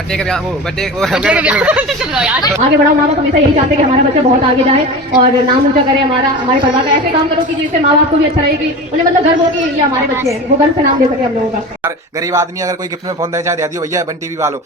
Birthday का वो birthday आगे बढ़ाओ। माँ बाप हमेशा यही चाहते हैं कि हमारा बच्चा बहुत आगे जाए और नाम ऊंचा करे हमारे परिवार का। ऐसे काम करो कि जिससे माँ बाप को भी अच्छा रहे, कि उन्हें मतलब गर्व हो कि ये हमारे बच्चे हैं, वो गर्व से नाम दे सके हम लोगों का। गरीब आदमी अगर कोई गिफ्ट में फोन देना चाहे दे दियो भैया, बन टीवी वालों।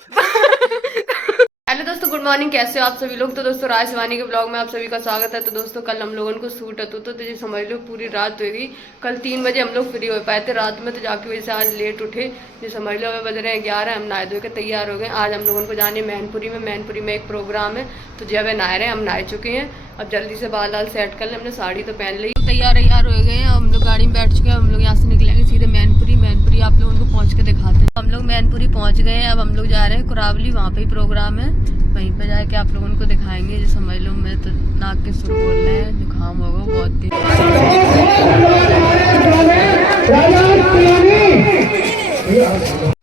हेलो दोस्तों, गुड मॉर्निंग। कैसे हो आप सभी लोग। तो दोस्तों राज शिवानी के ब्लॉग में आप सभी का स्वागत है। तो दोस्तों कल हम लोगों को शूट है तो ये समझ लो पूरी रात होगी। कल 3 बजे हम लोग फ्री हो पाए थे रात में, तो जाके वजह से आज लेट उठे। ये समझ लो अभी बज रहे हैं 11। हम नहाए धो के तैयार हो गए। आज हम लोगों को जाने मैनपुरी में एक प्रोग्राम है, तो जब नहाए रहे, हम नहाए चुके हैं। अब जल्दी से बाल सेट कर ले। हमने साड़ी तो पहन ली, तैयार हो गए हैं। हम लोग गाड़ी में बैठ चुके हैं। हम लोग यहाँ से निकलेंगे सीधे मैनपुरी आप लोगों को पहुँच के दिखाते हैं। हम लोग मैनपुरी पहुँच गए हैं। अब हम लोग जा रहे हैं कुरावली, वहाँ पे ही प्रोग्राम है। वहीं पे जाके आप लोगों को दिखाएंगे। जो समझ लो मैं तो नाक के सुर बोल रहे हैं, जुकाम होगा बहुत तेज।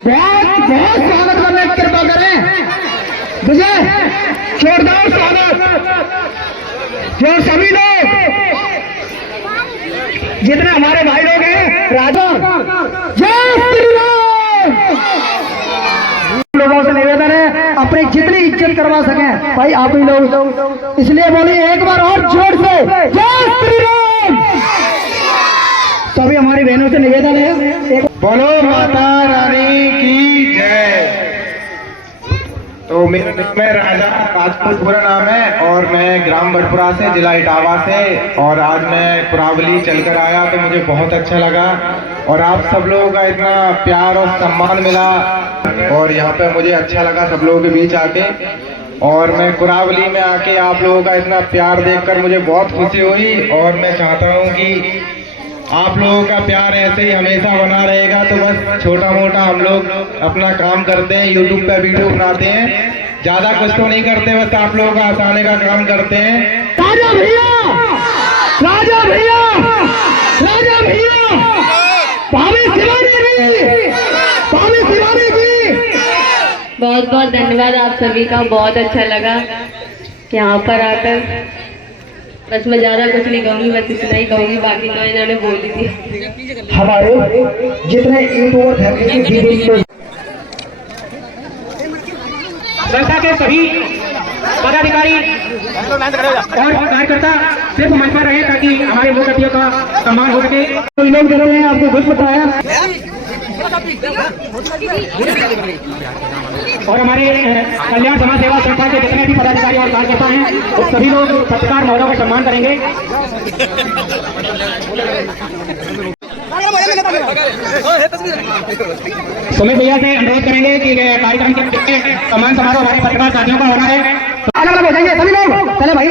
स्वागत करने की कृपा करें। मुझे जोरदार स्वागत जो सभी लोग जितने हमारे भाई लोग हैं, राजा जय श्री राम। लोगों से निवेदन है अपनी जितनी इज्जत करवा सकें भाई आप ही लोग, इसलिए बोलिए एक बार और जोर से जय श्री राम। सभी हमारी बहनों से निवेदन है, बोलो माता रानी की जय। तो मेरा नाम है राजा राजपूत पूरा नाम है, और मैं ग्राम बटपुरा से, जिला इटावा से। और आज मैं कुरावली चलकर आया तो मुझे बहुत अच्छा लगा, और आप सब लोगों का इतना प्यार और सम्मान मिला, और यहाँ पे मुझे अच्छा लगा सब लोगों के बीच आके। और मैं कुरावली में आके आप लोगों का इतना प्यार देखकर मुझे बहुत खुशी हुई, और मैं चाहता हूँ कि आप लोगों का प्यार ऐसे ही हमेशा बना रहेगा। तो बस छोटा मोटा हम लोग अपना काम करते हैं, यूट्यूब पे वीडियो बनाते हैं, ज्यादा कुछ तो नहीं करते, बस आप लोगों का हंसाने का काम करते हैं। राजा भैया, राजा भैया, राजा भैया, भाभी शिवानी जी, भाभी शिवानी जी, बहुत बहुत धन्यवाद आप सभी का। बहुत अच्छा लगा यहाँ पर आकर। बस मैं ज्यादा कुछ नहीं कहूँगी, बस इतना ही कहूँगी, बाकी तो इन्होंने बोल दी थी। हमारे जितने यूट्यूबर हैं, संस्था के सभी पदाधिकारी और कार्यकर्ता सिर्फ मंच पर रहे ताकि हमारे मुख्य अतिथियों का सम्मान हो सके। तो लोग जरूर हैं, आपको कुछ पता है। और हमारे कल्याण समाज सेवा संस्था के जितने भी पदाधिकारी और कार्यकर्ता हैं, वो सभी लोग पत्रकार महोदयों का सम्मान करेंगे। सुमित भैया से अनुरोध करेंगे कि कार्यक्रम के सम्मान समारोह हमारे पत्रकार साथियों का होना है। तो अलग अलग हो जाएंगे सभी लोग। चले भाई,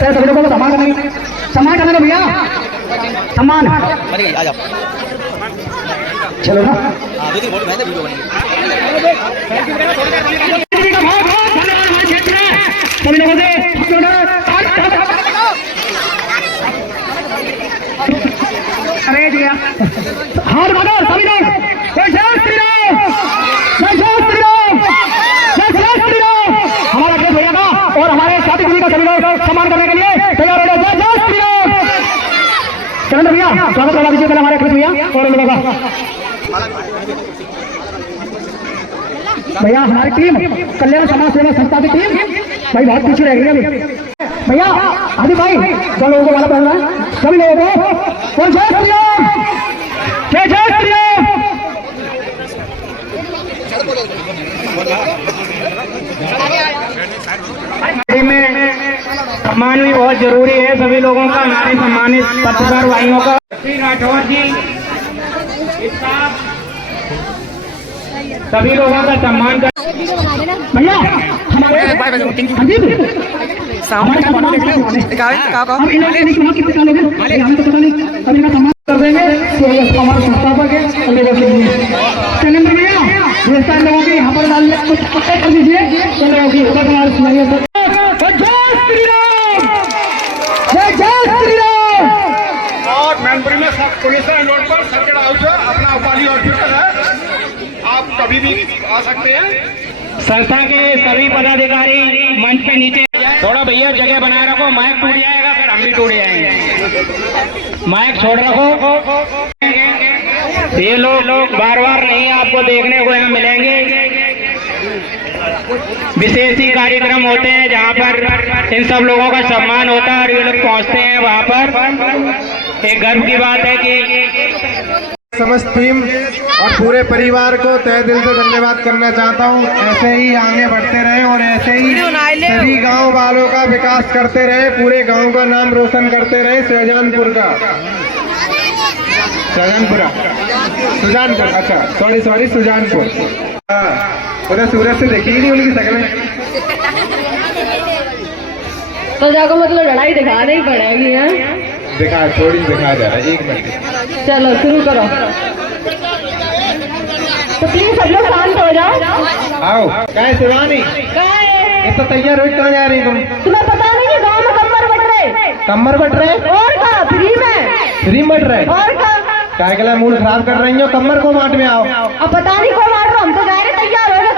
चले सभी लोगों को सम्मान करने दो भैया, सम्मान चलो ना। सभी लोगों से अरे जी हाथ बढ़ो सभी लोग। जय श्री राम, जय श्री राम, जय श्री राम। हमारा अखिलेश भैया का और हमारे साथी जी का सभी लोग सम्मान करने के लिए तैयार हो जाए। जय श्री राम। चरण भैया स्वागत करवा दीजिए पहले हमारे अखिलेश भैया और इन लोगों का। भैया हमारी टीम कल्याण समाज सेवा संस्था की टीम भाई बहुत पीछे रह गई है भैया। अभी भाई जो लोगों को वाला पहन रहा है सभी लोगों को जय श्री राम, जय जय श्री राम। में सम्मान भी बहुत जरूरी है सभी लोगों का, हमारे सम्मानित पत्रकार भाइयों का। राठौर जी सभी लोगों का सम्मान कर भैया। हमारे कर देंगे तो हमारे संस्थापक है चलेंगे भैया। लोगों के यहाँ पर डालिए कुछ कर दीजिए। जय श्री राम, जय जय श्री राम। और मैनपुरी में पुलिस रोड पर सर्किट हाउस अपना उपाधि हॉस्पिटल है, आप कभी भी आ सकते हैं। संस्था के सभी पदाधिकारी मंच पे नीचे थोड़ा भैया जगह बनाए रखो, माइक टूट जाएगा फिर हम भी टूट जाएंगे। माइक छोड़ रखो। ये लोग बार बार नहीं आपको देखने को यहाँ मिलेंगे। विशेष ही कार्यक्रम होते हैं जहाँ पर इन सब लोगों का सम्मान होता है और ये लोग पहुँचते हैं वहाँ पर। एक गर्व की बात है कि समस्त टीम और पूरे परिवार को तहे दिल से धन्यवाद करना चाहता हूँ। ऐसे ही आगे बढ़ते रहे और ऐसे ही सभी गांव वालों का विकास करते रहे, पूरे गांव का नाम रोशन करते रहे। सुजानपुर, अच्छा सॉरी सुजानपुर। उधर सूरज से देखी ही नहीं उनकी शक्लें। तो जाकर मतलब लड़ाई दिखाना ही पड़ेगी। है थोड़ी दिखाया जा रहा है। 1 मिनट, चलो शुरू करो। तो प्लीज सब लोग शांत हो जाओ। आओ। क्या है शिवानी, ये तो तैयार हो, कहाँ जा रही तुम? तुम्हें पता नहीं कि गाँव में कमर बट रहे? कमर बट रहे? और क्या, फ्री में बट रहे? और क्या के लिए मूड खराब कर रही हो? कमर को माट में आओ। अब पता नहीं कौन मार रहा, हम तो जा रहे तैयार हो गए,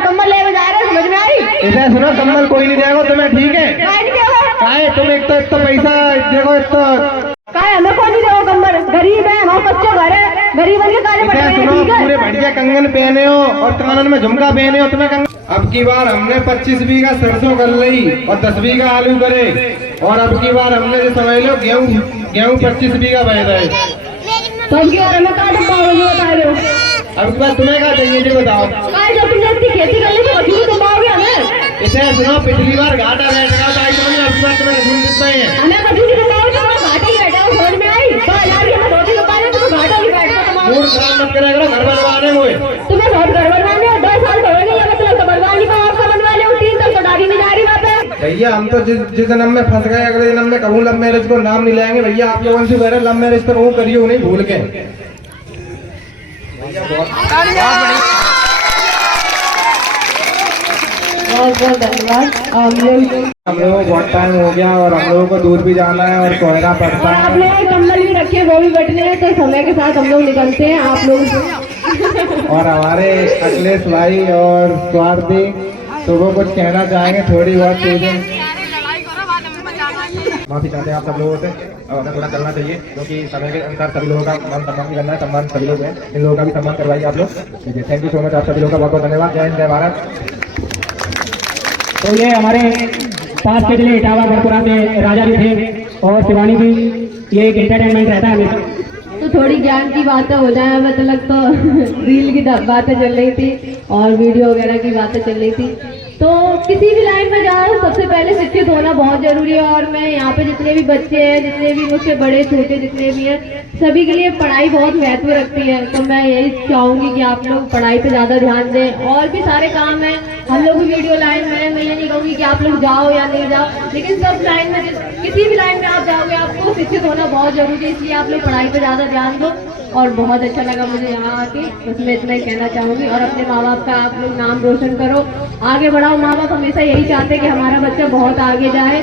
कमर लेके जा रहे, समझ में आई? इसे सुनो, कम्बल कोई नहीं देगा तुम्हें, ठीक है? तुम एक तो पैसा देखो, हमें कौन नहीं देगा कम्बल? गरीब है हम, बच्चे घर है, गरीब के काले पड़ रहे हैं। सुनो, पूरे बढ़िया कंगन पहने हो और कानन में झुमका पहने हो तुम्हें कंगन। अब की बार हमने 25 बीघा सरसों कर ली और 10 बीघा आलू करे, और अब की बार हमने जो समझ लो गेहूँ 25 बीघा बह रहे। तो अब की बार हमें कहा बता रहे हो? अब की बार तुम्हें क्या चाहिए जी बताओ? जब तुमने इतनी खेती कर ली तो वकील तुम आओगे हमें? इसे सुनो, पिछली बार घाटा बैठ गया था, अब की बार तुम्हें वसूल कितना है? हमें वसूल कितना है? घाटा ही बैठा हो, समझ में आई? 2000 की हमें रोटी बता रहे तो घाटा ही बैठा तुम्हारा। मूड खराब मत करेगा, घर बनवाने हुए तुम्हें बहुत घर बनवाने हो, 2 साल तो हो गए, मतलब तो बनवाने का आपका बनवाने हो, 3 तक तो डाली नहीं जा रही वहाँ पे। भैया हम तो जिस जन्म में फंस गए, अगले जन्म में कहूँ लव मैरिज को नाम नहीं लेंगे। भैया आप लोगों से कह रहे लव मैरिज तो कहूँ करियो नहीं, भूल के। बहुत धन्यवाद। हम लोगों को बहुत टाइम हो गया और हम लोगों को दूर भी जाना है और कोहरा पड़ता है। आप लोग कम्बल भी रखे, वो भी बटने हैं, तो समय के साथ हम लोग निकलते हैं आप लोग से। और हमारे अखिलेश भाई और स्वार्थी तो वो कुछ कहना चाहेंगे, थोड़ी बहुत चीजें। माफी चाहते हैं आप सब लोगों से, और हमें थोड़ा चलना चाहिए क्योंकि समय के अनुसार सभी लोगों का मान सम्मान भी करना है। सम्मान सभी लोग हैं, इन लोगों का भी सम्मान करवाइए आप लोग। ठीक है, थैंक यू सो मच, आप सभी लोगों का बहुत बहुत धन्यवाद। जय हिंद, जय भारत। तो ये हमारे पास के जिले इटावा बड़पुरा से राजा जी थे और शिवानी भी, ये एक एंटरटेनमेंट रहता है हमेशा। तो थोड़ी ज्ञान की बातें हो जाए। हमें तो लग तो रील की बातें चल रही थी और वीडियो वगैरह की बातें चल रही थी। तो किसी भी लाइन में जाओ सबसे पहले शिक्षित होना बहुत जरूरी है। और मैं यहाँ पे जितने भी बच्चे हैं, जितने भी मुझसे बड़े छोटे जितने भी हैं, सभी के लिए पढ़ाई बहुत महत्व रखती है। तो मैं यही चाहूंगी कि आप लोग पढ़ाई पे ज्यादा ध्यान दें। और भी सारे काम हैं, हम लोग भी वीडियो लाइन में, मैं ये नहीं कहूँगी कि आप लोग जाओ या नहीं जाओ, लेकिन सब लाइन में किसी भी लाइन में आप जाओगे आपको शिक्षित होना बहुत जरूरी है। इसलिए आप लोग पढ़ाई पे ज्यादा ध्यान दो। और बहुत अच्छा लगा मुझे यहाँ आके, उसमें इतना ही कहना चाहूंगी। और अपने माँ बाप का आप लोग नाम रोशन करो, आगे बढ़ाओ। माँ बाप हमेशा यही चाहते हैं कि हमारा बच्चा बहुत आगे जाए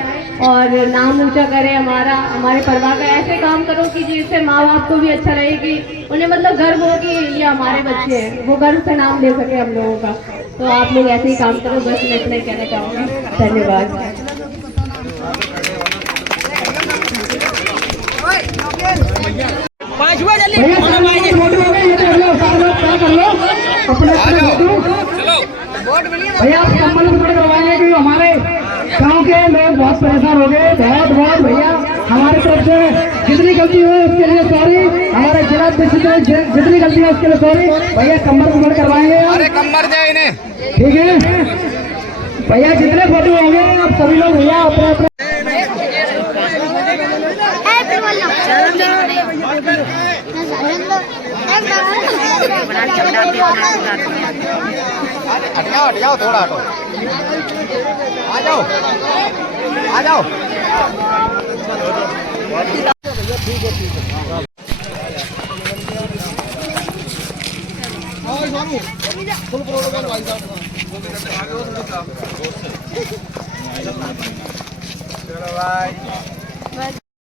और नाम ऊंचा करे हमारा, हमारे परिवार का। ऐसे काम करो कि जिससे माँ बाप को भी अच्छा रहे, कि उन्हें मतलब गर्व हो कि ये हमारे बच्चे हैं, वो गर्व से नाम ले सके हम लोगों का। तो आप लोग ऐसे ही काम करो, बस मैं इतना ही कहना चाहूँगी। धन्यवाद। भैया आप कम्बल वितरण करवाएंगे क्योंकि हमारे गांव के लोग बहुत परेशान हो गए। बहुत भैया हमारी तरफ से जितनी गलती हुई उसके लिए सॉरी, हमारे जिला अध्यक्ष से जितनी गलती है उसके लिए सॉरी। भैया कम्बल वितरण करवाएंगे। अरे कम्बल दे इन्हें, ठीक है भैया। जितने फोटो होंगे आप सभी लोग भैया अपने अपने हट जाओ थोड़ा, हटो, आ जाओ आ जाओ।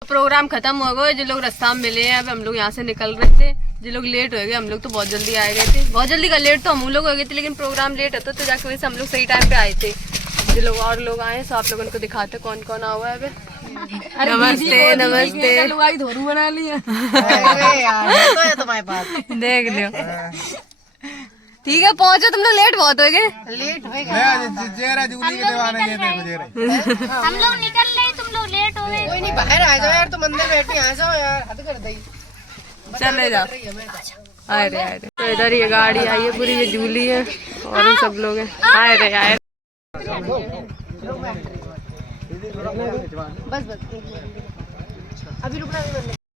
प्रोग्राम खत्म हो गया, जो लोग रास्ता में मिले हैं, अब हम लोग यहाँ से निकल रहे थे। जो लोग लेट हो गए, हम लोग तो बहुत जल्दी आ गए थे, बहुत जल्दी का लेट तो हम लोग हो गए थे, लेकिन प्रोग्राम लेट होता तो जाके वजह से हम लोग सही टाइम पे आए थे। जो लोग और लोग आए तो आप लोगों को दिखाते कौन कौन आ हुआ है। अबे नमस्ते नमस्ते, धोरू बना लिया देख लियो। ठीक है पहुंचो, तुम लोग लेट बहुत हो गए। हम लोग निकल रहे, तुम लोग लेट हो गए। कोई नहीं, बाहर आ जाओ यार, तुम अंदर बैठी आ जाओ यार, हद कर दी। चले जाओ। अरे अरे तो इधर ये गाड़ी आई है पूरी, ये जूली है और सब लोग हैं। अरे यार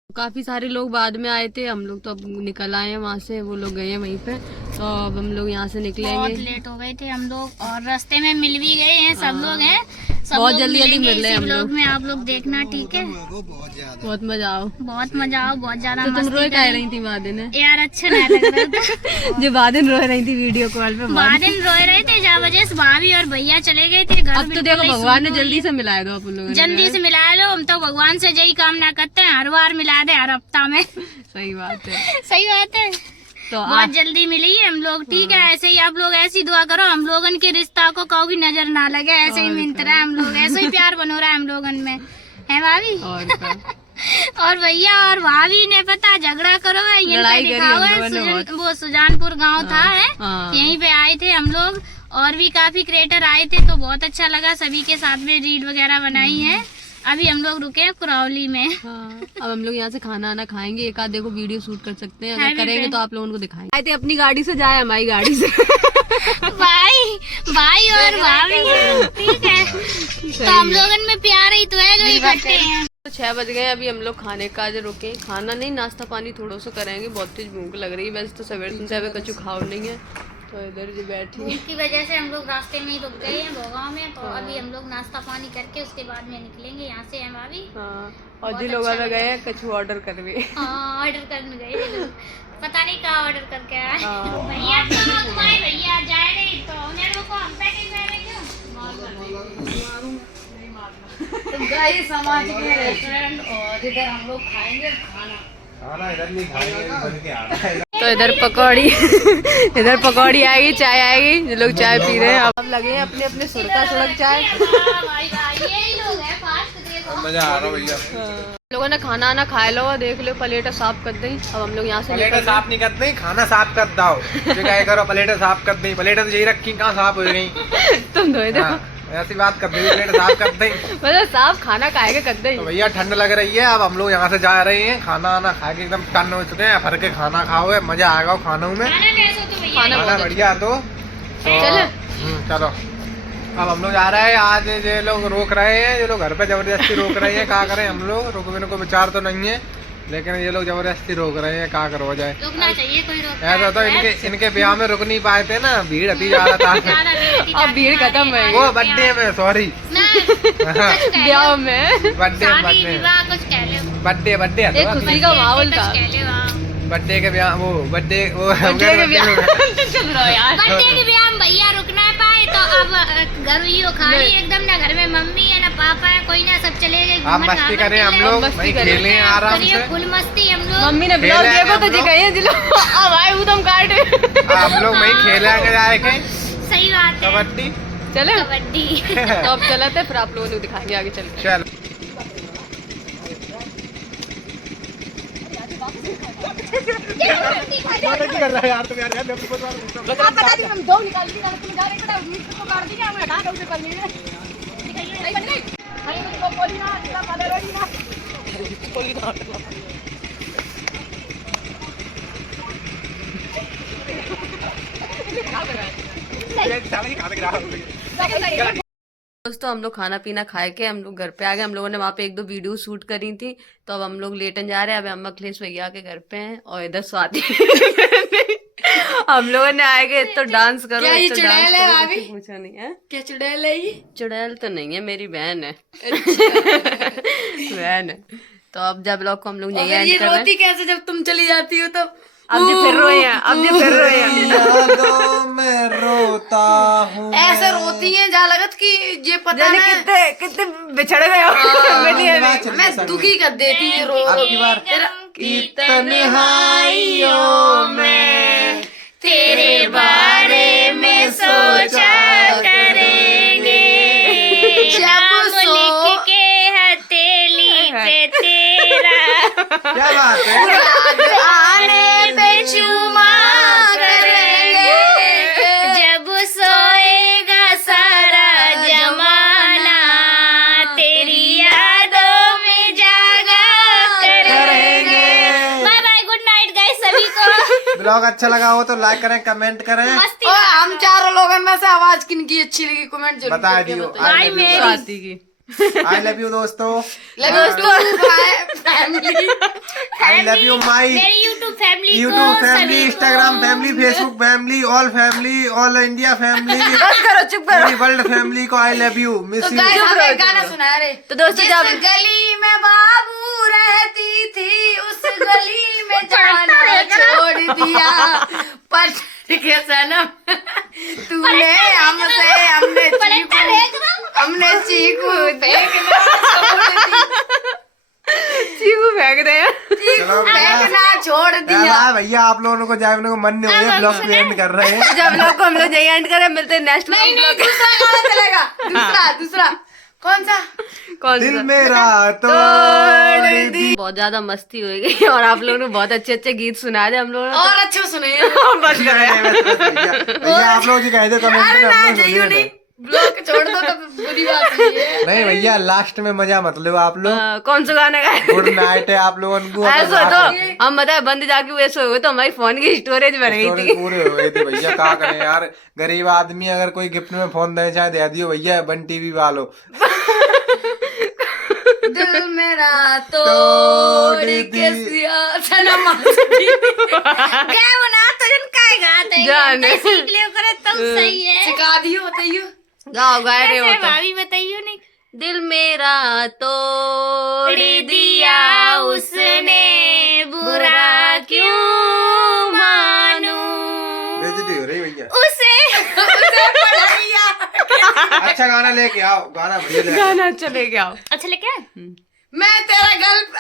काफी सारे लोग बाद में आए थे, हम लोग तो अब निकल आए हैं वहाँ से, वो लोग गए हैं वहीं पे, तो अब हम लोग यहाँ से निकलेंगे। बहुत लेट हो गए थे हम लोग और रास्ते में मिल भी गए हैं, सब लोग हैं, सब बहुत लोग जल्दी जल्दी मिलेंगे मिल रहे हैं इसी हम लोग। ब्लॉग में, आप लोग देखना, ठीक है। बहुत मजा आओ। बहुत मजा आओ, बहुत ज्यादा तो तुम मस्ती रोए कह करी। रही थी बादिन है यार अच्छा नहीं लग रहा था। जो बादिन रो रही थी वीडियो कॉल पे, बादिन रोए रहे थे जहाँ वजह से भाभी और भैया चले गए थे घर। अब तो देखो भगवान ने जल्दी से मिलाया दो आप लोगों ने। जल्दी से मिला लो, हम तो भगवान से यही कामना करते हैं, हर बार मिला दे हर हफ्ता में। सही बात है। सही बात है, तो बहुत जल्दी मिली है हम लोग, ठीक है। ऐसे ही आप लोग ऐसी दुआ करो, हम लोगन के रिश्ता को कभी नजर ना लगे, ऐसे ही मिलते रहे हम लोग, ऐसे ही प्यार बनो रहा है हम लोगन में, है भाभी। और भैया और भाभी ने पता झगड़ा करो है, लड़ाई करी हम लोगों ने बहुत। वो सुजानपुर गांव था है, यहीं पे आए थे हम लोग, और भी काफी क्रिएटर आए थे, तो बहुत अच्छा लगा, सभी के साथ में रील वगैरह बनाई है। अभी हम लोग रुके हैं कुरौली में। अब हम लोग यहाँ से खाना आना खाएंगे, एक आध देखो वीडियो शूट कर सकते हैं, अगर करेंगे तो आप लोगों को दिखाएंगे। आए थे अपनी गाड़ी से, जाए हमारी गाड़ी से। भाई और भाभी, ठीक है। तो हम लोगन में प्यार ही तो है जो इकट्ठे हैं। तो 6 बज गए, अभी हम लोग खाने का आज रुके, खाना नहीं नाश्ता पानी थोड़ा सा करेंगे, बहुत तेज भूख लग रही है, वैसे तो सवेरे से कछु खाओ नहीं है, तो इधर जो बैठी भूख की वजह से हम लोग रास्ते में ही रुक गए हैं भोगांव में, तो अभी हम लोग नाश्ता पानी करके उसके बाद में निकलेंगे यहाँ से, है भाभी। और जी लोग गए हैं कछु ऑर्डर करवे। ऑर्डर करने गए थे लोग, पता नहीं कहाँ ऑर्डर करके आए। भैया तो तुम्हारे भैया जा रहे, तो उन्हें लोग को हम पैकिंग कर रहे क्यों? तुम गए समाज के रेस्टोरेंट और इधर हम लोग खाएंगे खाना। तो इधर पकौड़ी आएगी, चाय आएगी, जो लोग चाय पी रहे हैं अब लगे हैं अपने अपने सुरता सड़क चाय। यही लोग हैं, फास्ट देखो। मजा आ रहा भैया। लोगों ने खाना आना खा लो, देख लो प्लेट साफ कर दी, अब हम लोग यहाँ से प्लेट साफ नहीं करते, खाना साफ कर दो। क्या करो, प्लेट साफ कर दी, प्लेट तो यही रखी, कहाँ साफ हो गई। तुम धोए दो, ऐसी बात कर दी, प्लेट साफ कर दी, मतलब साफ खाना खाएगा कर दे। तो भैया ठंड लग रही है, अब हम लोग यहाँ से जा रहे हैं, खाना आना खा के एकदम टन हो चुके हैं, भर के खाना खाओ, मजा आएगा खानों में, खाना कैसे तो भैया? खाना बढ़िया। तो चलो अब हम लोग जा रहे हैं। आज ये लोग रोक रहे हैं, ये लोग घर पे जबरदस्ती रोक रहे हैं, क्या करें हम लोग, रुकने को विचार तो नहीं है, लेकिन ये लोग जबरदस्ती रोक रहे हैं, क्या करो जाए। रुकना चाहिए, कोई रोकता ऐसा तो इनके ब्याह में रुक नहीं पाए थे ना, भीड़ अति ज्यादा था। अब भीड़ खत्म है, वो बर्थडे में, सॉरी ब्याह में, बर्थडे एक खुशी का माहौल था, बर्थडे के ब्याह, वो बर्थडे के ब्याह चल रहा यार, बर्थडे के ब्याह में भैया रुक ना पाए, तो अब घर ही खाली एकदम, ना घर में मम्मी है ना पापा है, कोई ना, सब चले गए। आप मस्ती करें हम लोग, वहीं खेलें आराम से, फुल मस्ती हम लोग। मम्मी ने ब्लॉग देखो तो जी कहिए जिलो अब आए उदम काटे, हम लोग वहीं खेलेंगे जाके, सही बात है, कबड्डी चले कबड्डी। तो अब चलते फिर आप लोगों को दिखाएंगे आगे चल के। चल कर रहा है यार, तुम यार बता दी हम दो निकाल दी, तुम जा रहे हो मीटर को काट दिया, हम हटा दो कर लिए नहीं बन गई, अरे मुझको बोली ना जिला मादर रोटी ना बोली ना। दोस्तों हम लोग खाना पीना खाए के हम लोग घर पे आ गए, हम लोगों ने वहाँ पे 1-2 वीडियो शूट करी थी, तो अब हम लोग लेटन जा रहे हैं। अब हम अखिलेश भैया के घर पे हैं और इधर स्वाति हम लोगों ने आएंगे तो डांस करो, क्या ये चुड़ैल है भाभी? पूछा नहीं है, क्या चुड़ैल है ये? चुड़ैल तो नहीं है, मेरी बहन है। बहन है। तो अब जब ब्लॉग को हम लोग नहीं एंड कर रहे हैं, रोती कैसे जब तुम चली जाती हो तब? अब जो फिर रोए हैं, अब जो फिर रोए हैं, यादों में रोता हूँ, ऐसे रोती हैं जा लगत कि ये पता जाने नहीं कितने बिछड़ गए हो। मैं दुखी कर देती है रो तन्हाइयों में तेरे बारे में सोचा करेंगे, जब लिख के हथेली पे तेरा क्या बात है, आने पे चुमा करेंगे, ब्लॉग अच्छा लगा हो तो लाइक करें, कमेंट करें, मस्ती और हम चारों लोगों में से आवाज किनकी अच्छी लगी कमेंट जरूर बता करके दियो। बताइए। भाई मेरी स्वाति की। आई लव यू दोस्तों, दोस्तों family I love you my मेरी YouTube family YouTube family, Instagram family, Facebook family, all India family, बस करो चुप करो। पूरी वर्ल्ड फैमिली को I love you, miss to you. Guys हमें एक गाना सुना रे। तो दोस्तों जिस जब गली में बाबू रहती थी उस गली में जाना छोड़ दिया पर के सनम तूने हमने चीकू फेंकना चीकू फेंक दे चलो फेंकना छोड़ दिया। भैया आप लोगों को जाने को मन नहीं हो रहा, ब्लॉग एंड कर रहे हैं। जब लोग को हम लोग यही एंड करें, मिलते हैं नेक्स्ट ब्लॉग। दूसरा गाना चलेगा। दूसरा कौन सा दिल मेरा तोड़ दी। बहुत ज्यादा मस्ती होगी और आप लोगों ने बहुत अच्छे अच्छे गीत सुना दे हम लोगों ने और अच्छे सुने बस भैया आप लोग जी कहे थे कमेंट में, ब्लॉग छोड़ दो तो बुरी बात है। नहीं भैया लास्ट में मजा मत लो आप लोग। कौन सा गाना गाए? गुड नाइट है आप लोगों को। ऐसा तो हम बताए बंद जाके वैसे हुए तो हमारी फोन की स्टोरेज बढ़ गई थी। पूरे हो गए थे भैया, क्या करें यार, गरीब आदमी अगर कोई गिफ्ट में फोन दे चाहे दे दियो भैया, बन टीवी वालों। दिल मेरा तोड़ के सिया सनम क्या बना तो जन काय गाते जाने। हैं सीख लियो करे तब सही है। सिखा दियो बताइयो गाओ गाए रहे हो ऐसे तो। भाभी बताइयो नहीं। दिल मेरा तोड़ दिया उसने बुरा क्यों मानूं बेइज्जती हो रही भैया। उसे अच्छा गाना लेके आओ, गाना बढ़िया लेके आओ। गाना चले आओ। अच्छा लेके आए? मैं तेरा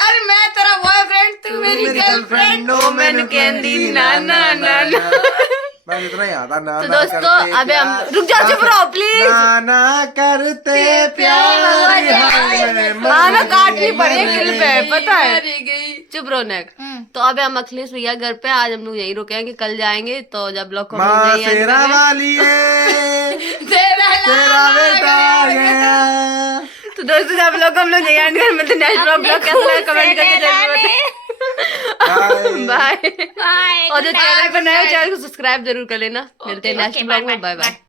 अरे मैं तेरा बॉयफ्रेंड तू मेरी गर्लफ्रेंड नो मैंने कहती ना ना ना ना। बस इतना ही आता ना तो ना दोस्तों करते अबे हम प्यार। रुक जाओ चुप रहो प्लीज। ना ना करते प्यार गाना काटनी पड़ेगी दिल पे पता है। चुप रहो नेक। तो अबे हम अखिलेश भैया घर पे आज हम लोग यही रुके हैं कि कल जाएंगे तो जब ब्लॉग को माँ तेरा वाली है तेरा बेटा आ गया। तो दोस्तों जब लोग हम लोग यही एंड मिलते नेक्स्ट ब्लॉग कैसा लगा कमेंट करके जरूर बताइए। बाय। बाय। और जो चैनल पर नए हो चैनल को सब्सक्राइब जरूर कर लेना। मिलते हैं नेक्स्ट ब्लॉग में। Bye bye.